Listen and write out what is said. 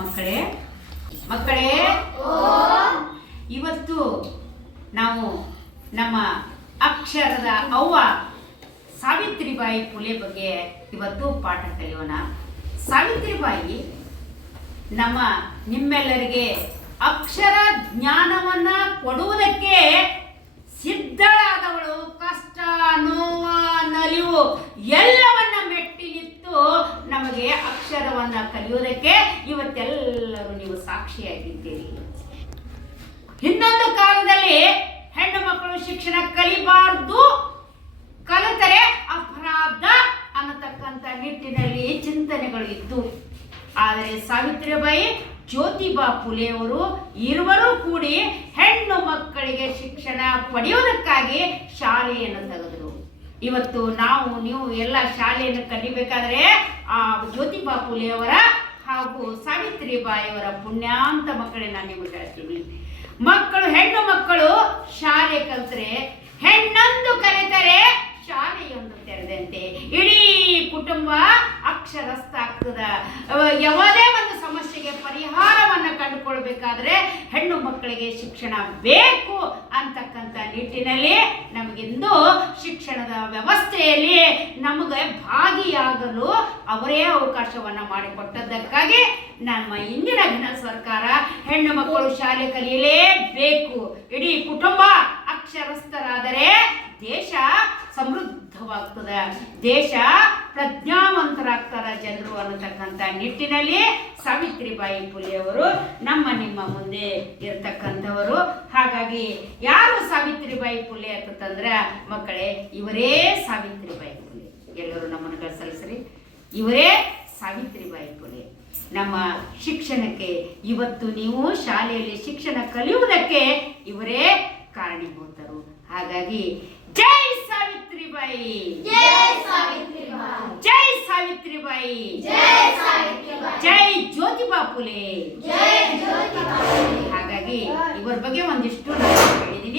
ಮಕ್ಕಳೇ ಮಕ್ಕಳೇ, ಇವತ್ತು ನಾವು ನಮ್ಮ ಅಕ್ಷರದ ಅವ್ವ ಸಾವಿತ್ರಿಬಾಯಿ ಪುಲೆ ಬಗ್ಗೆ ಇವತ್ತು ಪಾಠ ಕಲಿಯೋಣ. ಸಾವಿತ್ರಿಬಾಯಿ, ನಮ್ಮ ನಿಮ್ಮೆಲ್ಲರಿಗೆ ಅಕ್ಷರ ಜ್ಞಾನವನ್ನ ಕೊಡುವುದಕ್ಕೆ ಸಿದ್ಧಳಾದವಳು. ಅಕ್ಷರವನ್ನ ಕಲಿಯೋದಕ್ಕೆ ಇವತ್ತೆಲ್ಲರೂ ನೀವು ಸಾಕ್ಷಿಯಾಗಿದ್ದೀರಿ. ಹಿಂದೊಂದು ಕಾಲದಲ್ಲಿ ಹೆಣ್ಣು ಮಕ್ಕಳು ಶಿಕ್ಷಣ ಕಲಿಬಾರ್ದು. ಕಲಿತರೆ ಅಪರಾಧ ಅನ್ನತಕ್ಕಂಥ ನಿಟ್ಟಿನಲ್ಲಿ ಚಿಂತನೆಗಳು ಇತ್ತು ಆದರೆ ಸಾವಿತ್ರಿಬಾಯಿ, ಜ್ಯೋತಿಬಾ ಫುಲೆಯವರು ಇರುವರೂ ಕೂಡಿ ಹೆಣ್ಣು ಮಕ್ಕಳಿಗೆ ಶಿಕ್ಷಣ ಪಡೆಯುವುದಕ್ಕಾಗಿ ಶಾಲೆಯನ್ನು ತೆಗೆದರು. ಇವತ್ತು ನಾವು, ನೀವು ಎಲ್ಲ ಶಾಲೆಯನ್ನು ಕಲಿಬೇಕಾದ್ರೆ ಆ ಜ್ಯೋತಿಬಾ ಅವರ ಹಾಗೂ ಸಾವಿತ್ರಿಬಾಯಿಯವರ ಪುಣ್ಯಾಂತ ಮಕ್ಕಳೇ ನಾನು ನಿಮಗೆ ಹೇಳ್ತೀನಿ ಮಕ್ಕಳು, ಹೆಣ್ಣು ಮಕ್ಕಳು ಶಾಲೆ ಕಲ್ತ್ರೆ, ಹೆಣ್ಣೊಂದು ಕಲಿತರೆ ಶಾಲೆಯೊಂದು ತೆರೆದಂತೆ. ಇಡೀ ಕುಟುಂಬ ಅಕ್ಷರಸ್ಥ ಆಗ್ತದ. ಯಾವುದೇ ಒಂದು ಸಮಸ್ಯೆಗೆ ಪರಿಹಾರವನ್ನ ಕಂಡುಕೊಳ್ಬೇಕಾದ್ರೆ ಹೆಣ್ಣು ಮಕ್ಕಳಿಗೆ ಶಿಕ್ಷಣ ಬೇಕು ಅಂತಕ್ಕಂಥ ನಿಟ್ಟಿನಲ್ಲಿ ನಮಗಿಂದು ಶಿಕ್ಷಣದ ವ್ಯವಸ್ಥೆಯಲ್ಲಿ ನಮಗೆ ಭಾಗಿಯಾಗಲು ಅವರೇ ಅವಕಾಶವನ್ನು ಮಾಡಿಕೊಟ್ಟದ್ದಕ್ಕಾಗಿ ನಮ್ಮ ಇಂದಿನ ದಿನ ಸರ್ಕಾರ ಹೆಣ್ಣು ಮಕ್ಕಳು ಶಾಲೆ ಕಲಿಯಲೇಬೇಕು. ಇಡೀ ಕುಟುಂಬ ಅಕ್ಷರಸ್ಥರಾದರೆ ದೇಶ ಸಮೃದ್ಧವಾಗ್ತದೆ. ದೇಶ ಪ್ರಜ್ಞಾವಂತರಾಗ್ತಾರ ಜನರು ಅನ್ನತಕ್ಕಂಥ ನಿಟ್ಟಿನಲ್ಲಿ ಸಾವಿತ್ರಿಬಾಯಿ ಪುಲಿಯವರು ನಮ್ಮ ನಿಮ್ಮ ಮುಂದೆ ಇರ್ತಕ್ಕಂಥವರು. ಹಾಗಾಗಿ ಯಾರು ಸಾವಿತ್ರಿಬಾಯಿ ಪುಲೆ ಅಂತಂದ್ರೆ ಮಕ್ಕಳೇ, ಇವರೇ ಸಾವಿತ್ರಿಬಾಯಿ ಪುಲೆ. ಎಲ್ಲರೂ ನಮ್ಮನ್ನು ಸಲ್ಲಿಸ್ರಿ ಇವರೇ ಸಾವಿತ್ರಿಬಾಯಿ ಪುಲೆ. ನಮ್ಮ ಶಿಕ್ಷಣಕ್ಕೆ ಇವತ್ತು ನೀವು ಶಾಲೆಯಲ್ಲಿ ಶಿಕ್ಷಣ ಕಲಿಯುವುದಕ್ಕೆ ಇವರೇ ಕಾರಣೀಭೂತರು. ಹಾಗಾಗಿ ಜೈ ಸಾವಿತ್ರಿಬಾಯಿ! ಜೈ ಸಾವಿತ್ರಿಬಾಯಿ. ಜೈ ಜ್ಯೋತಿ ಜ್ಯೋತಿಬಾ ಫುಲೆ ಹಾಗಾಗಿ ಇವರ ಬಗ್ಗೆ ಒಂದಿಷ್ಟು ಹೇಳಿದ್ದೀನಿ